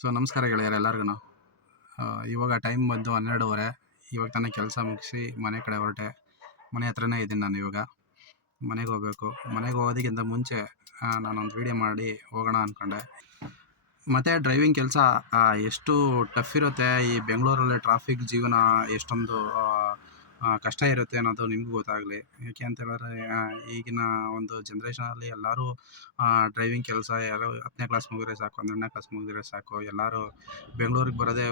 So ನಮಸ್ಕಾರ ಗೆಳೆಯರು ಎಲ್ಲರಿಗೂ. ಇವಾಗ ಟೈಮ್ ಬಂದು 12:30. ಇವಾಗ ತಾನೇ ಕೆಲಸ ಮುಗಿಸಿ ಮನೆ ಕಡೆ ಹೊರಟೆ. ಮನೆ ಹತ್ರನೇ ಇದ್ದೀನಿ ನಾನು ಇವಾಗ. ಮನೆಗೆ ಹೋಗಬೇಕು. ಮನೆಗೆ ಹೋಗೋದಕ್ಕಿಂತ ಮುಂಚೆ ನಾನೊಂದು ವೀಡಿಯೋ ಮಾಡಿ ಹೋಗೋಣ ಅಂದ್ಕೊಂಡೆ. ಮತ್ತು ಡ್ರೈವಿಂಗ್ ಕೆಲಸ ಎಷ್ಟು ಟಫ್ ಇರುತ್ತೆ. ಈ ಬೆಂಗಳೂರಲ್ಲಿ ಟ್ರಾಫಿಕ್ ಜೀವನ ಎಷ್ಟೊಂದು ಕಷ್ಟ ಇರುತ್ತೆ ಅನ್ನೋದು ನಿಮಗೂ ಗೊತ್ತಾಗಲಿ. ಏಕೆ ಅಂತ ಹೇಳಿದ್ರೆ ಈಗಿನ ಒಂದು ಜನ್ರೇಷನಲ್ಲಿ ಎಲ್ಲರೂ ಡ್ರೈವಿಂಗ್ ಕೆಲಸ ಯಾರೋ 10ನೇ ಕ್ಲಾಸ್ ಮುಗಿದ್ರೆ ಸಾಕು, 12ನೇ ಕ್ಲಾಸ್ ಮುಗಿದ್ರೆ ಸಾಕು, ಎಲ್ಲರೂ ಬೆಂಗಳೂರಿಗೆ ಬರೋದೇ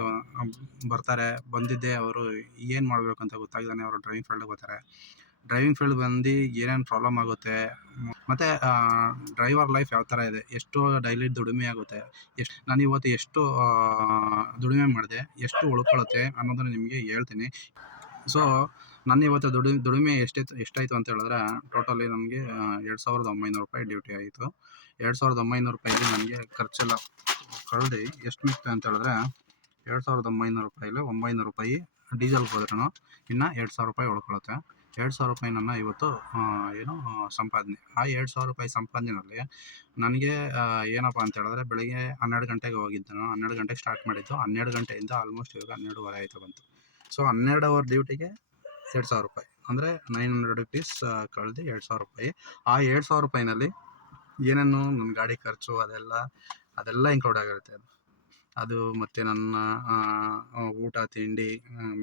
ಬರ್ತಾರೆ. ಬಂದಿದ್ದೇ ಅವರು ಏನು ಮಾಡಬೇಕು ಅಂತ ಗೊತ್ತಾಗ್ದೇ ಅವರು ಡ್ರೈವಿಂಗ್ ಫೀಲ್ಡ್ಗೆ ಬರ್ತಾರೆ. ಡ್ರೈವಿಂಗ್ ಫೀಲ್ಡ್ ಬಂದು ಏನೇನು ಪ್ರಾಬ್ಲಮ್ ಆಗುತ್ತೆ, ಮತ್ತು ಡ್ರೈವರ್ ಲೈಫ್ ಯಾವ ಥರ ಇದೆ, ಎಷ್ಟು ಡೈಲಿ ದುಡಿಮೆ ಆಗುತ್ತೆ, ನಾನು ಇವತ್ತು ಎಷ್ಟು ದುಡಿಮೆ ಮಾಡಿದೆ, ಎಷ್ಟು ಉಳ್ಕೊಳ್ಳುತ್ತೆ ಅನ್ನೋದನ್ನು ನಿಮಗೆ ಹೇಳ್ತೀನಿ. ಸೊ ನಾನು ಇವತ್ತು ದುಡಿಮೆ ಎಷ್ಟಾಯಿತು ಅಂತ ಹೇಳಿದ್ರೆ ಟೋಟಲಿ ನನಗೆ 2,900 ರೂಪಾಯಿ ಡ್ಯೂಟಿ ಆಯಿತು. 2,900 ರೂಪಾಯಿಲಿ ನನಗೆ ಖರ್ಚೆಲ್ಲ ಕಳೆದು ಎಷ್ಟು ಮಿಕ್ತು ಅಂತ ಹೇಳಿದ್ರೆ 2,900 ರೂಪಾಯಿಲಿ 900 ರೂಪಾಯಿ ಡೀಸೆಲ್ಗೆ ಹೋದ್ರೂ ಇನ್ನು 2,000 ರೂಪಾಯಿ ಉಳ್ಕೊಳ್ಳುತ್ತೆ. 2,000 ರೂಪಾಯಿ ನನ್ನ ಇವತ್ತು ಸಂಪಾದನೆ. ಆ 2,000 ರೂಪಾಯಿ ಸಂಪಾದನೆಯಲ್ಲಿ ನನಗೆ ಏನಪ್ಪ ಅಂತ ಹೇಳಿದ್ರೆ ಬೆಳಿಗ್ಗೆ 12 ಗಂಟೆಗೆ ಹೋಗಿದ್ದೆ. ನಾನು 12 ಗಂಟೆಗೆ ಸ್ಟಾರ್ಟ್ ಮಾಡಿದ್ದು. 12 ಗಂಟೆಯಿಂದ ಆಲ್ಮೋಸ್ಟ್ ಇವಾಗ 12:30 ಆಯಿತು ಬಂತು. ಸೊ 12 ಅವರ್ ಡ್ಯೂಟಿಗೆ 2,000 ರೂಪಾಯಿ ಅಂದರೆ 900 ರುಪೀಸ್ ಕಳೆದು 2,000 ರೂಪಾಯಿ. ಆ 2,000 ರೂಪಾಯಿನಲ್ಲಿ ಏನೇನು ನನ್ನ ಗಾಡಿ ಖರ್ಚು ಅದೆಲ್ಲ ಇನ್ಕ್ಲೂಡ್ ಆಗಿರುತ್ತೆ. ಅದು ಮತ್ತು ನನ್ನ ಊಟ ತಿಂಡಿ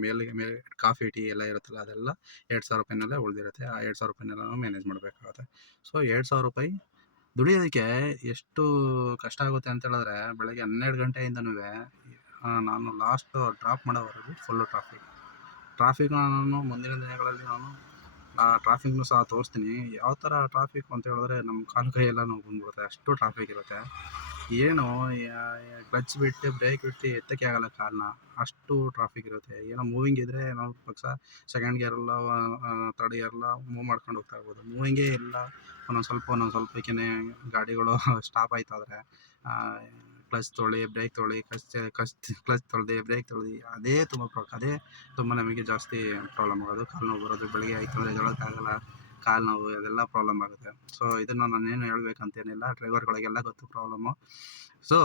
ಮೇಲೆ ಕಾಫಿ ಟೀ ಎಲ್ಲ ಇರುತ್ತಲ್ಲ, ಅದೆಲ್ಲ 2,000 ರೂಪಾಯಿನಲ್ಲೇ ಉಳಿದಿರುತ್ತೆ. ಆ 2,000 ರೂಪಾಯಿನೆಲ್ಲ ನಾವು ಮ್ಯಾನೇಜ್ ಮಾಡಬೇಕಾಗುತ್ತೆ. ಸೊ 2,000 ರೂಪಾಯಿ ದುಡಿಯೋದಕ್ಕೆ ಎಷ್ಟು ಕಷ್ಟ ಆಗುತ್ತೆ ಅಂತ ಹೇಳಿದ್ರೆ ಬೆಳಗ್ಗೆ 12 ಗಂಟೆಯಿಂದನೂ ನಾನು ಲಾಸ್ಟ್ ಡ್ರಾಪ್ ಮಾಡೋವರೆಗೂ ಫುಲ್ಲು ಟ್ರಾಫಿಕ್ನ ನಾನು ಮುಂದಿನ ದಿನಗಳಲ್ಲಿ ಟ್ರಾಫಿಕ್ನು ಸಹ ತೋರಿಸ್ತೀನಿ. ಯಾವ ಥರ ಟ್ರಾಫಿಕ್ ಅಂತ ಹೇಳಿದ್ರೆ ನಮ್ಮ ಕಾಲು ಕೈ ಎಲ್ಲ ನೋವು ಬಂದ್ಬಿಡುತ್ತೆ, ಅಷ್ಟು ಟ್ರಾಫಿಕ್ ಇರುತ್ತೆ. ಏನು ಕ್ಲಚ್ ಬಿಟ್ಟು ಬ್ರೇಕ್ ಬಿಟ್ಟು ಎತ್ತಕ್ಕೆ ಆಗಲ್ಲ ಕಾಲನ್ನ, ಅಷ್ಟು ಟ್ರಾಫಿಕ್ ಇರುತ್ತೆ. ಏನೋ ಮೂವಿಂಗ್ ಇದ್ದರೆ ನಾವು ಪಕ್ಷ ಸೆಕೆಂಡ್ ಗೇರೆಲ್ಲ ಥರ್ಡ್ ಗೇರೆಲ್ಲ ಮೂವ್ ಮಾಡ್ಕೊಂಡು ಹೋಗ್ತಾ ಇರ್ಬೋದು. ಮೂವಿಂಗೇ ಇಲ್ಲ, ಒಂದೊಂದು ಸ್ವಲ್ಪಕ್ಕೆ ಗಾಡಿಗಳು ಸ್ಟಾಪ್ ಆಯ್ತಾದರೆ ಕ್ಲಚ್ ತೊಳಿ ಬ್ರೇಕ್ ತೊಳಿ ಕ್ಲಚ್ ತೊಳೆದು ಬ್ರೇಕ್ ತೊಳೆದು ಅದೇ ತುಂಬ ನಮಗೆ ಜಾಸ್ತಿ ಪ್ರಾಬ್ಲಮ್ ಆಗೋದು. ಕಾಲು ನೋವು ಬರೋದು, ಬೆಳಗ್ಗೆ ಆಯಿತು ಅಂದರೆ ಎದ್ದೇಳೋಕ್ಕಾಗಲ್ಲ, ಕಾಲು ನೋವು ಅದೆಲ್ಲ ಪ್ರಾಬ್ಲಮ್ ಆಗುತ್ತೆ. ಸೊ ಇದನ್ನು ನಾನೇನು ಹೇಳ್ಬೇಕಂತೇನಿಲ್ಲ, ಡ್ರೈವರ್ಗಳಿಗೆಲ್ಲ ಗೊತ್ತು ಪ್ರಾಬ್ಲಮ್ಮು. ಸೊ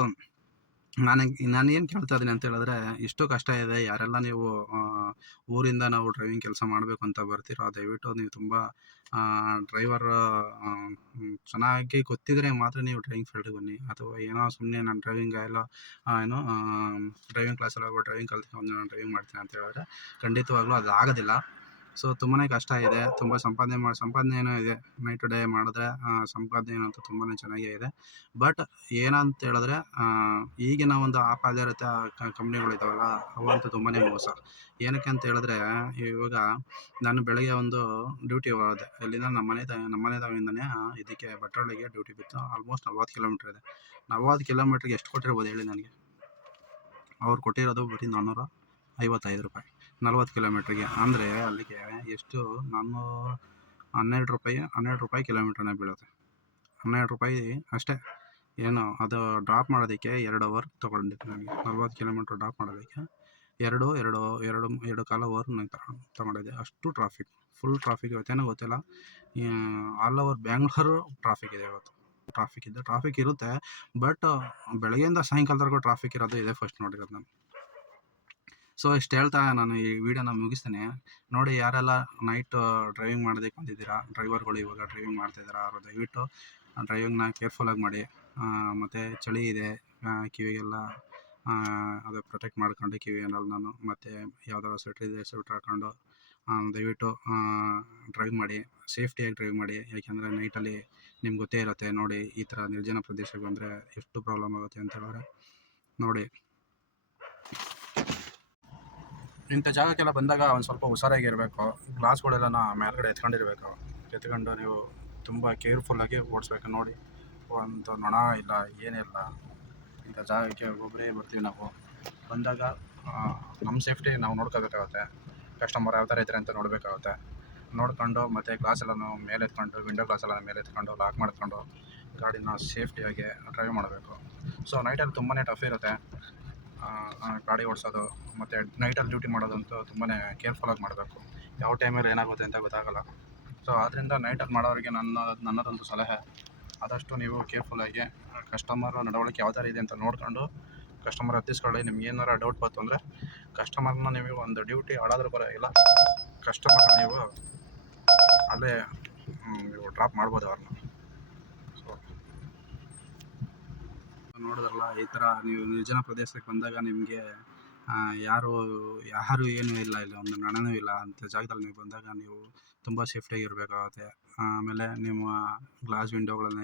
ನಾನೇನು ಕೇಳ್ತಾ ಇದ್ದೀನಿ ಅಂತ ಹೇಳಿದ್ರೆ, ಇಷ್ಟು ಕಷ್ಟ ಇದೆ. ಯಾರೆಲ್ಲ ನೀವು ಊರಿಂದ ನಾವು ಡ್ರೈವಿಂಗ್ ಕೆಲಸ ಮಾಡಬೇಕು ಅಂತ ಬರ್ತೀರೋ ದಯವಿಟ್ಟು ನೀವು ತುಂಬ ಡ್ರೈವರ್ ಚೆನ್ನಾಗಿ ಗೊತ್ತಿದ್ರೆ ಮಾತ್ರ ನೀವು ಡ್ರೈವಿಂಗ್ ಫೀಲ್ಡ್ಗೆ ಬನ್ನಿ. ಅಥವಾ ಏನೋ ಸುಮ್ಮನೆ ನಾನು ಡ್ರೈವಿಂಗ್ ಎಲ್ಲ ಡ್ರೈವಿಂಗ್ ಕ್ಲಾಸಲ್ಲಿ ಹೋಗ್ಬಿಟ್ಟು ಡ್ರೈವಿಂಗ್ ಕಲ್ತ್ಕೊಂಡು ನಾನು ಡ್ರೈವಿಂಗ್ ಮಾಡ್ತೀನಿ ಅಂತ ಹೇಳಿದ್ರೆ ಖಂಡಿತವಾಗ್ಲೂ ಅದು ಆಗೋದಿಲ್ಲ. ಸೊ ತುಂಬಾ ಕಷ್ಟ ಇದೆ. ತುಂಬ ಸಂಪಾದನೆ ಏನೋ ಇದೆ. ನೈಟ್ ಟು ಡೇ ಮಾಡಿದ್ರೆ ಸಂಪಾದನೆ ಏನಂತೂ ತುಂಬಾ ಚೆನ್ನಾಗೇ ಇದೆ. ಬಟ್ ಏನಂತ ಹೇಳಿದ್ರೆ ಈಗಿನ ಒಂದು ಆಧಾರಿತ ಕಂಪ್ನಿಗಳಿದ್ದಾವಲ್ಲ ಅವಂತೂ ತುಂಬಾ ಮೋಸ. ಏನಕ್ಕೆ ಅಂತ ಹೇಳಿದ್ರೆ ಇವಾಗ ನಾನು ಬೆಳಗ್ಗೆ ಒಂದು ಡ್ಯೂಟಿ ಹೋದೆ. ಇಲ್ಲಿಂದ ನಮ್ಮ ಮನೆಯಿಂದನೇ ಇದಕ್ಕೆ ಭಟ್ರಳ್ಳಿಗೆ ಡ್ಯೂಟಿ ಬಿತ್ತು. ಆಲ್ಮೋಸ್ಟ್ 40 ಕಿಲೋಮೀಟ್ರ್ ಇದೆ. 40 ಕಿಲೋಮೀಟ್ರಿಗೆ ಎಷ್ಟು ಕೊಟ್ಟಿರ್ಬೋದು ಹೇಳಿ ನನಗೆ? ಅವ್ರು ಕೊಟ್ಟಿರೋದು ಬರೀ 455 ರೂಪಾಯಿ 40 ಕಿಲೋಮೀಟ್ರಿಗೆ. ಅಂದರೆ ಅಲ್ಲಿಗೆ ಎಷ್ಟು 12 ರೂಪಾಯಿ ಕಿಲೋಮೀಟ್ರನ್ನ ಬೀಳುತ್ತೆ. 12 ರೂಪಾಯಿ ಅಷ್ಟೇ. ಏನು ಅದು ಡ್ರಾಪ್ ಮಾಡೋದಕ್ಕೆ 2 ಅವರ್ ತೊಗೊಂಡಿತ್ತು ನನಗೆ. 40 ಕಿಲೋಮೀಟ್ರ್ ಡ್ರಾಪ್ ಮಾಡೋದಕ್ಕೆ 2.25 ಅವರ್ ನಂಗೆ ತೊಗೊಂಡಿದ್ದೆ. ಅಷ್ಟು ಫುಲ್ ಟ್ರಾಫಿಕ್ ಇವತ್ತೇನೋ ಗೊತ್ತಿಲ್ಲ. ಆಲ್ ಓವರ್ ಬ್ಯಾಂಗ್ಳೂರು ಟ್ರಾಫಿಕ್ ಇದೆ ಇವತ್ತು. ಟ್ರಾಫಿಕ್ ಇರುತ್ತೆ. ಬಟ್ ಬೆಳಗ್ಗೆಯಿಂದ ಸಾಯಂಕಾಲದವರೆಗೂ ಟ್ರಾಫಿಕ್ ಇರೋದು ಇದೆ ಫಸ್ಟ್ ನೋಡಿರೋದು ನಾನು. ಸೊ ಇಷ್ಟು ಹೇಳ್ತಾ ನಾನು ಈ ವಿಡಿಯೋನ ಮುಗಿಸ್ತೀನಿ. ನೋಡಿ, ಯಾರೆಲ್ಲ ನೈಟ್ ಡ್ರೈವಿಂಗ್ ಮಾಡೋದಕ್ಕೆ ಬಂದಿದ್ದೀರಾ, ಡ್ರೈವರ್ಗಳು ಇವಾಗ ಡ್ರೈವಿಂಗ್ ಮಾಡ್ತಾಯಿದ್ದೀರಾ, ಅವರು ದಯವಿಟ್ಟು ಡ್ರೈವಿಂಗ್ನ ಕೇರ್ಫುಲ್ಲಾಗಿ ಮಾಡಿ. ಮತ್ತು ಚಳಿ ಇದೆ, ಕಿವಿಗೆಲ್ಲ ಅದು ಪ್ರೊಟೆಕ್ಟ್ ಮಾಡ್ಕೊಂಡು ಕಿವಿಯಲ್ಲಿ ನಾನು ಮತ್ತು ಯಾವ್ದಾದ್ರು ಸ್ವೆಟ್ರ್ ಹಾಕ್ಕೊಂಡು ದಯವಿಟ್ಟು ಡ್ರೈವ್ ಮಾಡಿ. ಸೇಫ್ಟಿಯಾಗಿ ಡ್ರೈವ್ ಮಾಡಿ. ಯಾಕೆಂದರೆ ನೈಟಲ್ಲಿ ನಿಮ್ಗೆ ಗೊತ್ತೇ ಇರುತ್ತೆ. ನೋಡಿ, ಈ ಥರ ನಿರ್ಜನ ಪ್ರದೇಶಕ್ಕೆ ಬಂದರೆ ಎಷ್ಟು ಪ್ರಾಬ್ಲಮ್ ಆಗುತ್ತೆ ಅಂತ ಹೇಳಿದ್ರೆ ನೋಡಿ. ಇಂಥ ಜಾಗಕ್ಕೆಲ್ಲ ಬಂದಾಗ ಒಂದು ಸ್ವಲ್ಪ ಹುಷಾರಾಗಿರಬೇಕು. ಗ್ಲಾಸ್ಗಳೆಲ್ಲ ಮೇಲ್ಗಡೆ ಎತ್ಕೊಂಡು ನೀವು ತುಂಬ ಕೇರ್ಫುಲ್ಲಾಗಿ ಓಡಿಸ್ಬೇಕು. ನೋಡಿ, ಒಂದು ನೊಣ ಇಲ್ಲ, ಏನಿಲ್ಲ. ಇಂಥ ಜಾಗಕ್ಕೆ ಒಬ್ಬೊಬ್ಬರೇ ಬರ್ತೀವಿ ನಾವು. ಬಂದಾಗ ನಮ್ಮ ಸೇಫ್ಟಿ ನಾವು ನೋಡ್ಕೋಬೇಕಾಗುತ್ತೆ. ಕಸ್ಟಮರ್ ಯಾವ ಥರ ಇದ್ದಾರೆ ಅಂತ ನೋಡಬೇಕಾಗುತ್ತೆ. ನೋಡ್ಕೊಂಡು ಮತ್ತು ಗ್ಲಾಸೆಲ್ಲ ಮೇಲೆತ್ಕೊಂಡು, ವಿಂಡೋ ಗ್ಲಾಸೆಲ್ಲ ಮೇಲೆತ್ಕೊಂಡು ಲಾಕ್ ಮಾಡ್ಕೊಂಡು ಗಾಡಿನ ಸೇಫ್ಟಿಯಾಗಿ ಡ್ರೈವ್ ಮಾಡಬೇಕು. ಸೊ ನೈಟಲ್ಲಿ ತುಂಬಾ ಟಫ್ ಇರುತ್ತೆ ಗಾಡಿ ಓಡಿಸೋದು. ಮತ್ತು ನೈಟಲ್ಲಿ ಡ್ಯೂಟಿ ಮಾಡೋದಂತೂ ತುಂಬಾ ಕೇರ್ಫುಲ್ಲಾಗಿ ಮಾಡಬೇಕು. ಯಾವ ಟೈಮಲ್ಲಿ ಏನಾಗುತ್ತೆ ಅಂತ ಗೊತ್ತಾಗಲ್ಲ. ಸೊ ಆದ್ದರಿಂದ ನೈಟಲ್ಲಿ ಮಾಡೋರಿಗೆ ನನ್ನದೊಂದು ಸಲಹೆ, ಆದಷ್ಟು ನೀವು ಕೇರ್ಫುಲ್ಲಾಗಿ ಕಸ್ಟಮರ್ ನಡವಳಿಕೆ ಯಾವ ಥರ ಇದೆ ಅಂತ ನೋಡ್ಕೊಂಡು ಕಸ್ಟಮರ್ ಹತ್ತಿಸ್ಕೊಳ್ಳಿ. ನಿಮ್ಗೆ ಏನಾರ ಡೌಟ್ ಬಂತು ಅಂದರೆ ಕಸ್ಟಮರ್ನ ನೀವು ಒಂದು ಡ್ಯೂಟಿ ಹಾಳಾದ್ರೂ ಪರವಾಗಿಲ್ಲ, ಕಸ್ಟಮರ್ನ ನೀವು ಅಲ್ಲೇ ನೀವು ಡ್ರಾಪ್ ಮಾಡ್ಬೋದು ಅವ್ರನ್ನ. ಸೊ ನೋಡಿದ್ರಲ್ಲ, ಈ ಥರ ನೀವು ನಿರ್ಜನ ಪ್ರದೇಶಕ್ಕೆ ಬಂದಾಗ ನಿಮಗೆ ಯಾರು ಯಾರು ಏನೂ ಇಲ್ಲ, ಇಲ್ಲ ಒಂದು ನಣನೂ ಇಲ್ಲ ಅಂಥ ಜಾಗದಲ್ಲಿ ನೀವು ಬಂದಾಗ ನೀವು ತುಂಬ ಸೇಫ್ಟಿಯಾಗಿ ಇರಬೇಕಾಗುತ್ತೆ. ಆಮೇಲೆ ನಿಮ್ಮ ಗ್ಲಾಸ್ ವಿಂಡೋಗಳನ್ನ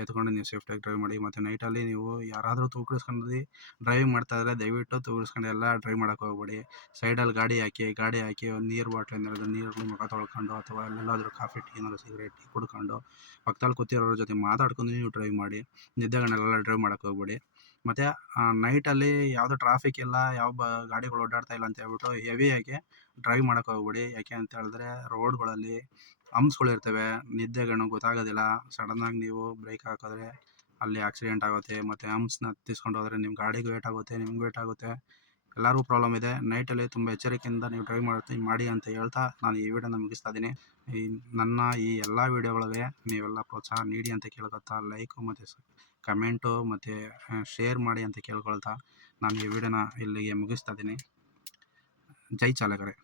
ಎತ್ಕೊಂಡು ನೀವು ಸೇಫ್ಟಿಯಾಗಿ ಡ್ರೈವ್ ಮಾಡಿ. ಮತ್ತು ನೈಟಲ್ಲಿ ನೀವು ಯಾರಾದರೂ ತೂಕಡಿಸ್ಕೊಂಡು ಡ್ರೈವಿಂಗ್ ಮಾಡ್ತಾಯಿದ್ರೆ ದಯವಿಟ್ಟು ತೂಕಡಿಸ್ಕೊಂಡು ಎಲ್ಲ ಡ್ರೈವ್ ಮಾಡೋಕ್ಕೆ ಹೋಗ್ಬೇಡಿ. ಸೈಡಲ್ಲಿ ಗಾಡಿ ಹಾಕಿ ಒಂದು ನೀರು ಬಾಟ್ಲ್ ಏನಾದ್ರು ನೀರು ಮುಖ ತೊಳ್ಕೊಂಡು, ಅಥವಾ ಎಲ್ಲಾದರೂ ಕಾಫಿ ಟೀ ಏನಾದ್ರು ಸಿಗರೇಟ್ ಟೀ ಕುಡ್ಕೊಂಡು ಪಕ್ಕದಲ್ಲಿ ಕೂತಿರೋರ ಜೊತೆ ಮಾತಾಡ್ಕೊಂಡು ನೀವು ಡ್ರೈವ್ ಮಾಡಿ. ನಿದ್ದೆಗಣ್ಣಲ್ಲೆಲ್ಲ ಡ್ರೈವ್ ಮಾಡೋಕ್ಕೆ ಹೋಗ್ಬೇಡಿ. ಮತ್ತು ನೈಟಲ್ಲಿ ಯಾವುದೋ ಟ್ರಾಫಿಕ್ ಇಲ್ಲ, ಯಾವ ಗಾಡಿಗಳು ಓಡಾಡ್ತಾ ಇಲ್ಲ ಅಂತ ಹೇಳ್ಬಿಟ್ಟು ಹೆವಿಯಾಗಿ ಡ್ರೈವ್ ಮಾಡೋಕ್ಕೆ ಹೋಗ್ಬೇಡಿ. ಯಾಕೆ ಅಂತ ಹೇಳಿದ್ರೆ ರೋಡ್ಗಳಲ್ಲಿ ಹಂಪ್ಸ್ಗಳಿರ್ತವೆ, ನಿದ್ದೆಗಣ್ಣು ಗೊತ್ತಾಗೋದಿಲ್ಲ. ಸಡನ್ನಾಗಿ ನೀವು ಬ್ರೇಕ್ ಹಾಕಿದ್ರೆ ಅಲ್ಲಿ ಆಕ್ಸಿಡೆಂಟ್ ಆಗುತ್ತೆ. ಮತ್ತು ಹಂಪ್ಸ್ನ ಹತ್ತಿಸ್ಕೊಂಡು ಹೋದರೆ ನಿಮ್ಮ ಗಾಡಿಗೂ ವೇಟ್ ಆಗುತ್ತೆ, ನಿಮ್ಗೆ ವೇಟ್ ಆಗುತ್ತೆ, ಎಲ್ಲರಿಗೂ ಪ್ರಾಬ್ಲಮ್ ಇದೆ. ನೈಟಲ್ಲಿ ತುಂಬ ಎಚ್ಚರಿಕೆಯಿಂದ ನೀವು ಡ್ರೈವ್ ಮಾಡಿ ಅಂತ ಹೇಳ್ತಾ ನಾನು ಈ ವಿಡಿಯೋನ ಮುಗಿಸ್ತಾ ಇದ್ದೀನಿ. ನನ್ನ ಈ ಎಲ್ಲ ವಿಡಿಯೋಗಳಿಗೆ ನೀವೆಲ್ಲ ಪ್ರೋತ್ಸಾಹ ನೀಡಿ ಅಂತ ಕೇಳ್ಕೊಳ್ತಾ, ಲೈಕು ಮತ್ತು ಕಮೆಂಟು ಮತ್ತು ಶೇರ್ ಮಾಡಿ ಅಂತ ಕೇಳ್ಕೊಳ್ತಾ ನಾನು ಈ ವಿಡಿಯೋನ ಇಲ್ಲಿಗೆ ಮುಗಿಸ್ತಾ ಇದ್ದೀನಿ. ಜೈ ಚಾಲಕರೇ.